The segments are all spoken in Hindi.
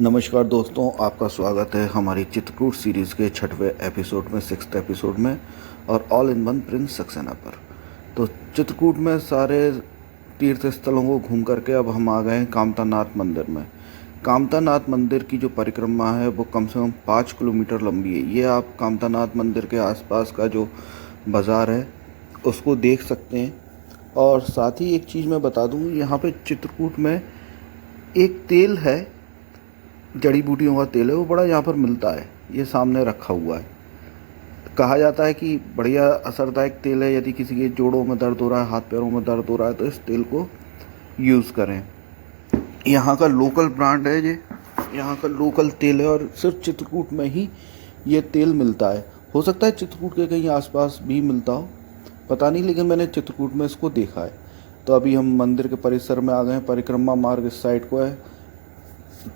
नमस्कार दोस्तों, आपका स्वागत है हमारी चित्रकूट सीरीज़ के 6वें एपिसोड में, 6th एपिसोड में और all in one Prince Saxena पर। तो चित्रकूट में सारे तीर्थ स्थलों को घूम करके अब हम आ गए हैं कामतानाथ मंदिर में। कामतानाथ मंदिर की जो परिक्रमा है वो कम से कम 5 किलोमीटर लंबी है। ये आप कामतानाथ मंदिर के आसपास का जो बाज़ार है उसको देख सकते हैं। और साथ ही एक चीज़ मैं बता दूँ, यहाँ पे चित्रकूट में एक तेल है, जड़ी बूटियों का तेल है, वो बड़ा यहाँ पर मिलता है। ये सामने रखा हुआ है। कहा जाता है कि बढ़िया असरदायक तेल है। यदि किसी के जोड़ों में दर्द हो रहा है, हाथ पैरों में दर्द हो रहा है, तो इस तेल को यूज़ करें। यहाँ का लोकल ब्रांड है ये, यहाँ का लोकल तेल है और सिर्फ चित्रकूट में ही ये तेल मिलता है। हो सकता है चित्रकूट के कहीं आसपास भी मिलता हो, पता नहीं, लेकिन मैंने चित्रकूट में इसको देखा है। तो अभी हम मंदिर के परिसर में आ गए हैं। परिक्रमा मार्ग इस साइड को है।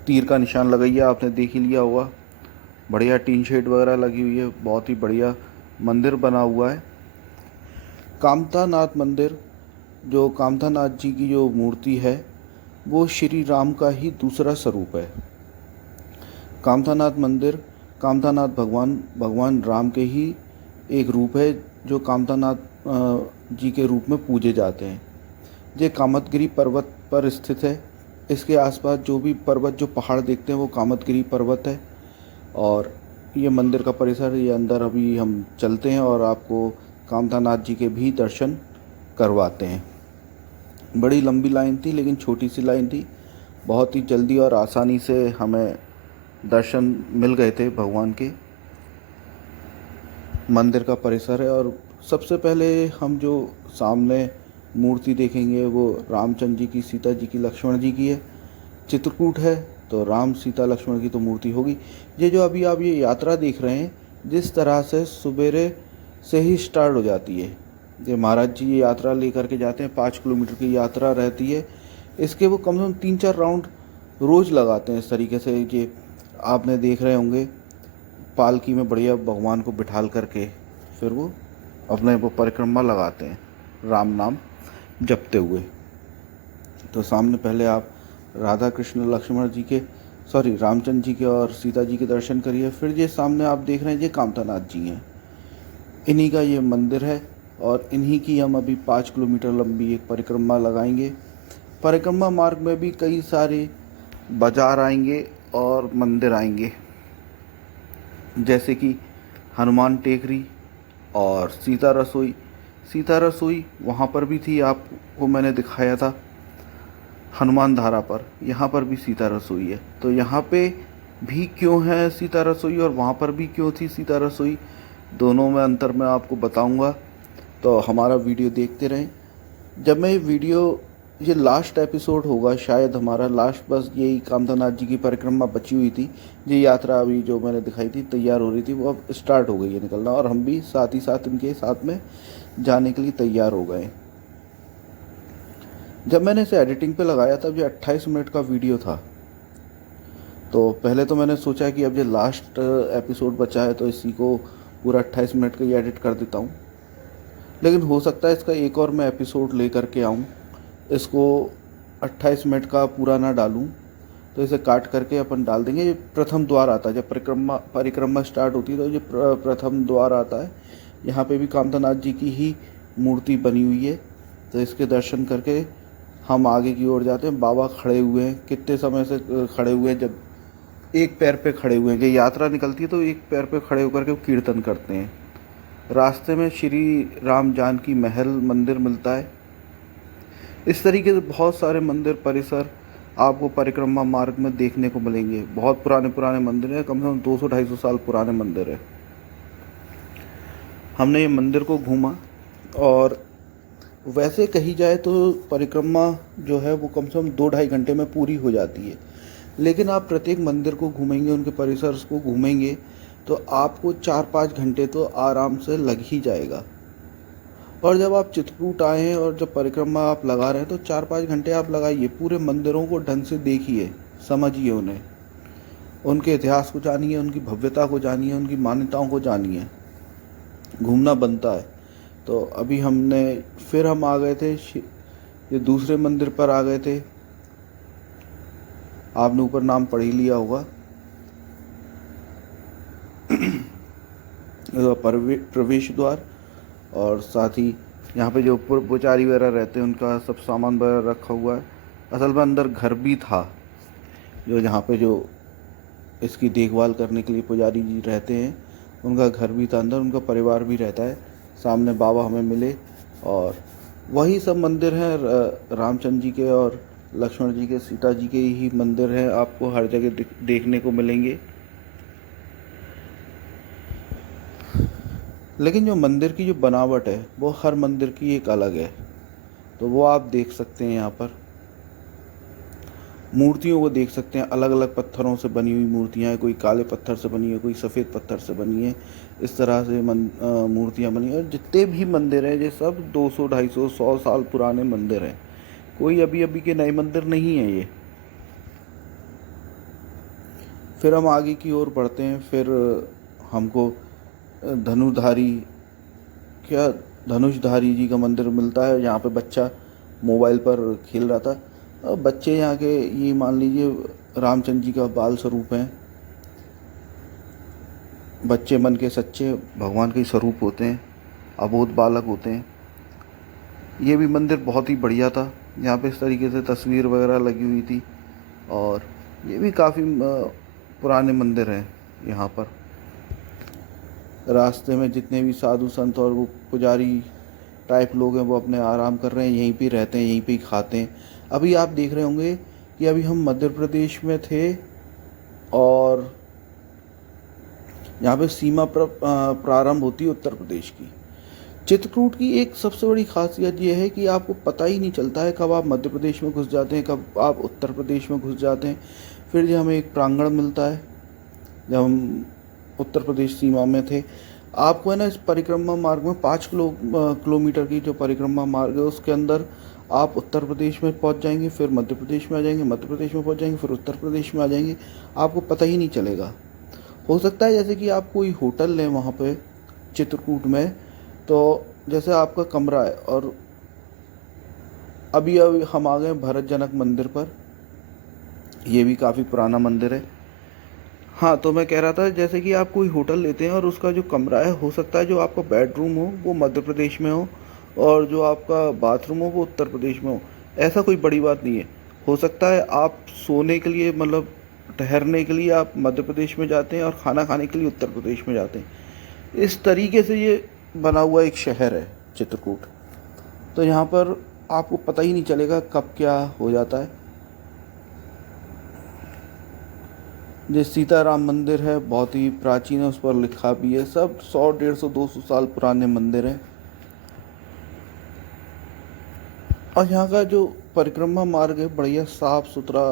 तीर का निशान लगाइए, आपने देख ही लिया होगा। बढ़िया टीन शेड वगैरह लगी हुई है, बहुत ही बढ़िया मंदिर बना हुआ है। कामतानाथ मंदिर, जो कामतानाथ जी की जो मूर्ति है वो श्री राम का ही दूसरा स्वरूप है। कामतानाथ मंदिर, कामतानाथ भगवान राम के ही एक रूप है जो कामतानाथ जी के रूप में पूजे जाते हैं। ये कामतगिरी पर्वत पर स्थित है। इसके आसपास जो भी पर्वत, जो पहाड़ देखते हैं वो कामतगिरी पर्वत है। और ये मंदिर का परिसर, ये अंदर अभी हम चलते हैं और आपको कामतानाथ जी के भी दर्शन करवाते हैं। बड़ी लंबी लाइन थी लेकिन छोटी सी लाइन थी। बहुत ही जल्दी और आसानी से हमें दर्शन मिल गए थे भगवान के। मंदिर का परिसर है और सबसे पहले हम जो सामने मूर्ति देखेंगे वो रामचंद्र जी की, सीता जी की, लक्ष्मण जी की है। चित्रकूट है तो राम सीता लक्ष्मण की तो मूर्ति होगी। ये जो अभी आप ये यात्रा देख रहे हैं, जिस तरह से सवेरे से ही स्टार्ट हो जाती है। ये महाराज जी ये यात्रा लेकर के जाते हैं, 5 किलोमीटर की यात्रा रहती है। इसके वो कम से कम 3-4 राउंड रोज़ लगाते हैं। इस तरीके से ये आपने देख रहे होंगे, पालकी में बढ़िया भगवान को बिठाल करके फिर वो अपने वो परिक्रमा लगाते हैं राम नाम जपते हुए। तो सामने पहले आप राधा कृष्ण लक्ष्मण जी के, रामचंद्र जी के और सीता जी के दर्शन करिए। फिर ये सामने आप देख रहे हैं, ये कामतानाथ जी हैं। इन्हीं का ये मंदिर है और इन्हीं की हम अभी 5 किलोमीटर लंबी एक परिक्रमा लगाएंगे। परिक्रमा मार्ग में भी कई सारे बाजार आएंगे और मंदिर आएंगे, जैसे कि हनुमान टेकरी और सीता रसोई। सीता रसोई वहाँ पर भी थी, आपको मैंने दिखाया था हनुमान धारा पर। यहाँ पर भी सीता रसोई है। तो यहाँ पे भी क्यों है सीता रसोई और वहाँ पर भी क्यों थी सीता रसोई, दोनों में अंतर मैं आपको बताऊंगा। तो हमारा वीडियो देखते रहें। जब मैं ये लास्ट एपिसोड होगा शायद हमारा लास्ट, बस यही कामतानाथ जी की परिक्रमा बची हुई थी। ये यात्रा अभी जो मैंने दिखाई थी तैयार हो रही थी, वो अब स्टार्ट हो गई है निकलना, और हम भी साथ ही साथ इनके साथ में जाने के लिए तैयार हो गए। जब मैंने इसे एडिटिंग पे लगाया तब ये 28 मिनट का वीडियो था। तो पहले तो मैंने सोचा कि अब ये लास्ट एपिसोड बचा है तो इसी को पूरा 28 मिनट का ही एडिट कर देता हूँ। लेकिन हो सकता है इसका एक और मैं एपिसोड ले करके आऊँ, इसको 28 मिनट का पूरा ना डालूँ, तो इसे काट करके अपन डाल देंगे। ये प्रथम द्वार आता है, जब परिक्रमा स्टार्ट होती है तो ये प्रथम द्वार आता है। यहाँ पे भी कामतानाथ जी की ही मूर्ति बनी हुई है। तो इसके दर्शन करके हम आगे की ओर जाते हैं। बाबा खड़े हुए हैं, कितने समय से खड़े हुए हैं, जब एक पैर पे खड़े हुए हैं। जब यात्रा निकलती है तो एक पैर पे खड़े होकर के वो कीर्तन करते हैं। रास्ते में श्री राम जानकी महल मंदिर मिलता है। इस तरीके से बहुत सारे मंदिर परिसर आपको परिक्रमा मार्ग में देखने को मिलेंगे। बहुत पुराने पुराने मंदिर हैं, कम से कम 200-250 साल पुराने मंदिर है। हमने ये मंदिर को घूमा और वैसे कही जाए तो परिक्रमा जो है वो कम से कम 2-2.5 घंटे में पूरी हो जाती है। लेकिन आप प्रत्येक मंदिर को घूमेंगे, उनके परिसर को घूमेंगे, तो आपको 4-5 घंटे तो आराम से लग ही जाएगा। और जब आप चित्रकूट आए हैं और जब परिक्रमा आप लगा रहे हैं तो 4-5 घंटे आप लगाइए, पूरे मंदिरों को ढंग से देखिए, समझिए उन्हें, उनके इतिहास को जानिए, उनकी भव्यता को जानिए, उनकी मान्यताओं को जानिए। घूमना बनता है। तो अभी फिर हम आ गए थे, ये दूसरे मंदिर पर आ गए थे। आपने ऊपर नाम पढ़ ही लिया होगा। प्रवेश द्वार, और साथ ही यहाँ पे जो पुजारी वगैरह रहते हैं उनका सब सामान वगैरह रखा हुआ है। असल में अंदर घर भी था, जो यहाँ पे जो इसकी देखभाल करने के लिए पुजारी जी रहते हैं उनका घर भी था अंदर, उनका परिवार भी रहता है। सामने बाबा हमें मिले, और वही सब मंदिर हैं रामचंद्र जी के और लक्ष्मण जी के, सीता जी के ही मंदिर हैं, आपको हर जगह देखने को मिलेंगे। लेकिन जो मंदिर की जो बनावट है वो हर मंदिर की एक अलग है, तो वो आप देख सकते हैं। यहाँ पर मूर्तियों को देख सकते हैं, अलग अलग पत्थरों से बनी हुई मूर्तियाँ हैं, कोई काले पत्थर से बनी है, कोई सफ़ेद पत्थर से बनी है, इस तरह से मूर्तियाँ बनी हैं। और जितने भी मंदिर हैं ये सब 200 250 100 साल पुराने मंदिर हैं, कोई अभी अभी के नए मंदिर नहीं है ये। फिर हम आगे की ओर बढ़ते हैं, फिर हमको धनुधारी क्या धनुषधारी जी का मंदिर मिलता है, जहाँ पे बच्चा मोबाइल पर खेल रहा था। बच्चे यहाँ के ये मान लीजिए रामचंद्र जी का बाल स्वरूप हैं। बच्चे मन के सच्चे भगवान के स्वरूप होते हैं, अबोध बालक होते हैं। ये भी मंदिर बहुत ही बढ़िया था, यहाँ पे इस तरीके से तस्वीर वगैरह लगी हुई थी, और ये भी काफ़ी पुराने मंदिर हैं। यहाँ पर रास्ते में जितने भी साधु संत और वो पुजारी टाइप लोग हैं वो अपने आराम कर रहे हैं, यहीं पे रहते हैं, यहीं पे ही खाते हैं। अभी आप देख रहे होंगे कि अभी हम मध्य प्रदेश में थे, और यहाँ पे सीमा प्रारंभ होती है उत्तर प्रदेश की। चित्रकूट की एक सबसे बड़ी खासियत ये है कि आपको पता ही नहीं चलता है कब आप मध्य प्रदेश में घुस जाते हैं, कब आप उत्तर प्रदेश में घुस जाते हैं। फिर जो हमें एक प्रांगण मिलता है, जब हम उत्तर प्रदेश सीमा में थे, आपको है ना इस परिक्रमा मार्ग में 5 किलोमीटर की जो परिक्रमा मार्ग है उसके अंदर आप उत्तर प्रदेश में पहुंच जाएंगे, फिर मध्य प्रदेश में आ जाएंगे, मध्य प्रदेश में पहुंच जाएंगे, फिर उत्तर प्रदेश में आ जाएंगे, आपको पता ही नहीं चलेगा। हो सकता है जैसे कि आप कोई होटल लें वहाँ पे चित्रकूट में, तो जैसे आपका कमरा है, और अभी अभी हम आ गए भरत जनक मंदिर पर, ये भी काफ़ी पुराना मंदिर है। हाँ, तो मैं कह रहा था जैसे कि आप कोई होटल लेते हैं और उसका जो कमरा है, हो सकता है जो आपका बेडरूम हो वो मध्य प्रदेश में हो और जो आपका बाथरूम हो वो उत्तर प्रदेश में हो। ऐसा कोई बड़ी बात नहीं है। हो सकता है आप सोने के लिए, मतलब ठहरने के लिए आप मध्य प्रदेश में जाते हैं और खाना खाने के लिए उत्तर प्रदेश में जाते हैं। इस तरीके से ये बना हुआ एक शहर है चित्रकूट। तो यहाँ पर आपको पता ही नहीं चलेगा कब क्या हो जाता है। जो सीताराम मंदिर है बहुत ही प्राचीन है, उस पर लिखा भी है। सब 100 150 200 साल पुराने मंदिर हैं। और यहाँ का जो परिक्रमा मार्ग है बढ़िया साफ सुथरा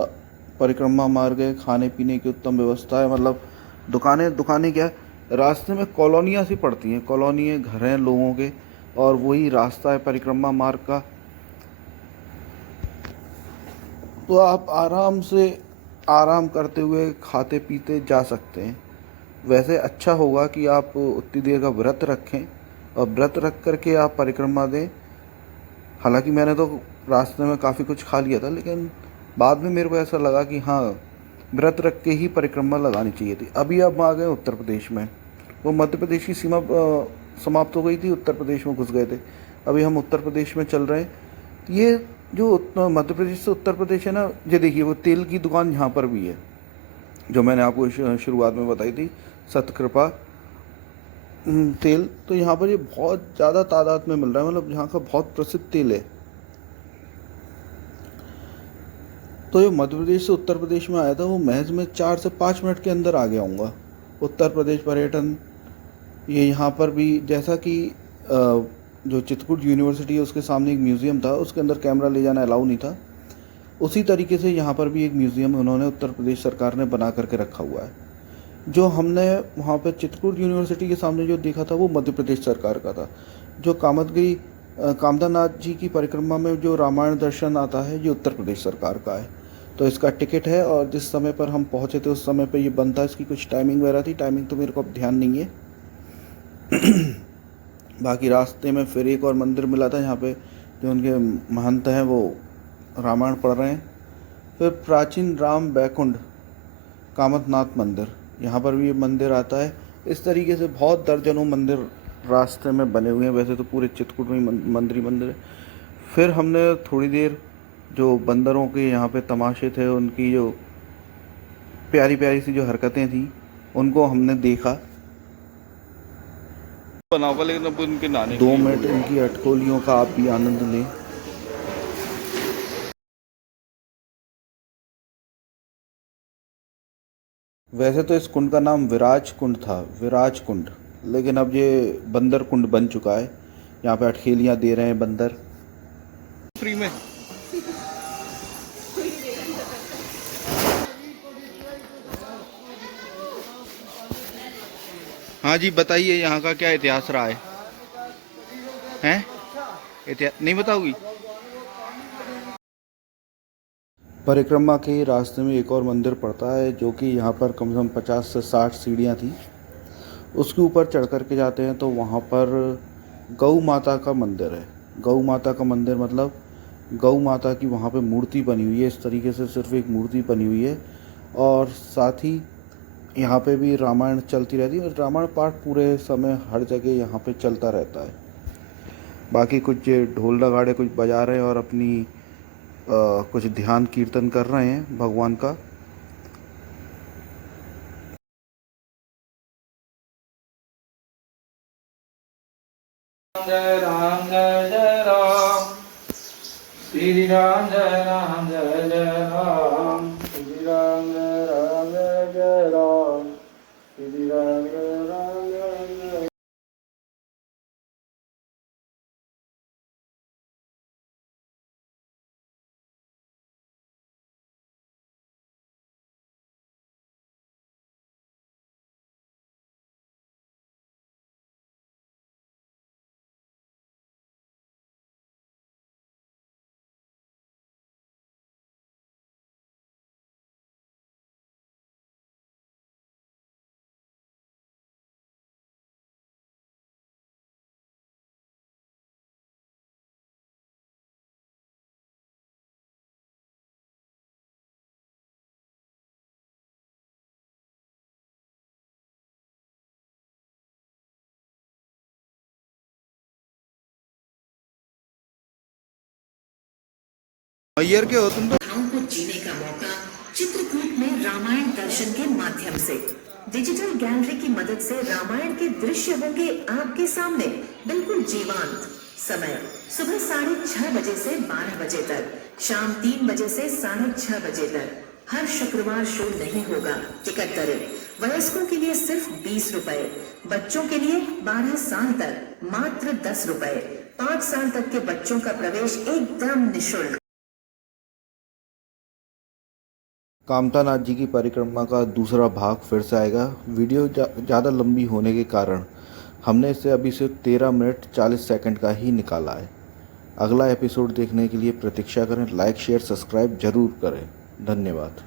परिक्रमा मार्ग है, खाने पीने की उत्तम व्यवस्था है। मतलब दुकानें क्या, रास्ते में कॉलोनियाँ सी पड़ती हैं, कॉलोनी है, घर हैं लोगों के, और वही रास्ता है परिक्रमा मार्ग का। तो आप आराम करते हुए खाते पीते जा सकते हैं। वैसे अच्छा होगा कि आप उतनी देर का व्रत रखें और व्रत रख करके आप परिक्रमा दें। हालांकि मैंने तो रास्ते में काफ़ी कुछ खा लिया था, लेकिन बाद में मेरे को ऐसा लगा कि हाँ, व्रत रख के ही परिक्रमा लगानी चाहिए थी। अभी अब आ गए उत्तर प्रदेश में, वो मध्य प्रदेश की सीमा समाप्त हो गई थी, उत्तर प्रदेश में घुस गए थे। अभी हम उत्तर प्रदेश में चल रहे हैं। ये जो मध्य प्रदेश से उत्तर प्रदेश है ना, ये देखिए वो तेल की दुकान यहाँ पर भी है, जो मैंने आपको शुरुआत में बताई थी, सतकृपा तेल। तो यहाँ पर ये बहुत ज़्यादा तादाद में मिल रहा है, मतलब यहाँ का बहुत प्रसिद्ध तेल है। तो ये मध्य प्रदेश से उत्तर प्रदेश में आया था, वो महज में 4 से 5 मिनट के अंदर आ गया हूँगा। उत्तर प्रदेश पर्यटन, ये यहाँ पर भी जैसा कि जो चित्रकूट यूनिवर्सिटी है उसके सामने एक म्यूज़ियम था, उसके अंदर कैमरा ले जाना अलाउ नहीं था, उसी तरीके से यहाँ पर भी एक म्यूज़ियम उन्होंने उत्तर प्रदेश सरकार ने बना करके रखा हुआ है। जो हमने वहाँ पर चित्रकूट यूनिवर्सिटी के सामने जो देखा था वो मध्य प्रदेश सरकार का था। जो कामदानाथ जी की परिक्रमा में जो रामायण दर्शन आता है, ये उत्तर प्रदेश सरकार का है। तो इसका टिकट है, और जिस समय पर हम पहुँचे थे उस समय पर ये बंद था। इसकी कुछ टाइमिंग वगैरह थी, टाइमिंग तो मेरे को अब ध्यान नहीं है। बाकी रास्ते में फिर एक और मंदिर मिला था, यहाँ पे जो उनके महंत हैं वो रामायण पढ़ रहे हैं। फिर प्राचीन राम बैकुंठ कामतनाथ मंदिर, यहाँ पर भी ये मंदिर आता है। इस तरीके से बहुत दर्जनों मंदिर रास्ते में बने हुए हैं। वैसे तो पूरे चित्रकूट में मंदिर ही मंदिर है। फिर हमने थोड़ी देर जो बंदरों के यहाँ पे तमाशे थे, उनकी जो प्यारी प्यारी सी जो हरकतें थी, उनको हमने देखा। बनाओगा लेकिन अब उनके नहाने 2 मिनट इनकी अटकोलियों का आप भी आनंद लें। वैसे तो इस कुंड का नाम विराज कुंड था, विराज कुंड, लेकिन अब ये बंदर कुंड बन चुका है। यहाँ पे अटखेलियाँ दे रहे हैं बंदर फ्री में। हाँ जी, बताइए यहाँ का क्या इतिहास रहा है? हैं? इतिहास नहीं बताओगी? परिक्रमा के रास्ते में एक और मंदिर पड़ता है, जो कि यहाँ पर कम से कम 50 से 60 सीढ़ियाँ थी। उसके ऊपर चढ़ कर के जाते हैं तो वहाँ पर गौ माता का मंदिर है। गौ माता का मंदिर मतलब गौ माता की वहाँ पे मूर्ति बनी हुई है। इस तरीके से सिर्फ एक मूर्ति बनी हुई है। और साथ ही यहाँ पे भी रामायण चलती रहती है। रामायण पाठ पूरे समय हर जगह यहाँ पे चलता रहता है। बाकी कुछ ढोल नगाड़े कुछ बजा रहे हैं और अपनी कुछ ध्यान कीर्तन कर रहे हैं भगवान का। जय राम जय जय राम, श्री राम जय राम जय जय राम, श्री राम जय राम जय जय राम, श्री राम जय राम जय जय। मैयर के हो तुम तो। कथाओं को जीने का मौका चित्रकूट में रामायण दर्शन के माध्यम से। डिजिटल गैलरी की मदद से रामायण के दृश्य होंगे आपके सामने बिल्कुल जीवंत। समय सुबह 6:30 बजे से 12 बजे तक, शाम 3 बजे से 6:30 बजे तक। हर शुक्रवार शो नहीं होगा। टिकट दरें वयस्कों के लिए सिर्फ 20 रुपए, बच्चों के लिए 12 साल तक मात्र 10 रुपए। 5 साल तक के बच्चों का प्रवेश एकदम निःशुल्क। कामतानाथ जी की परिक्रमा का दूसरा भाग फिर से आएगा। वीडियो ज़्यादा लंबी होने के कारण हमने इसे अभी सिर्फ 13 मिनट 40 सेकंड का ही निकाला है। अगला एपिसोड देखने के लिए प्रतीक्षा करें। लाइक शेयर सब्सक्राइब जरूर करें। धन्यवाद।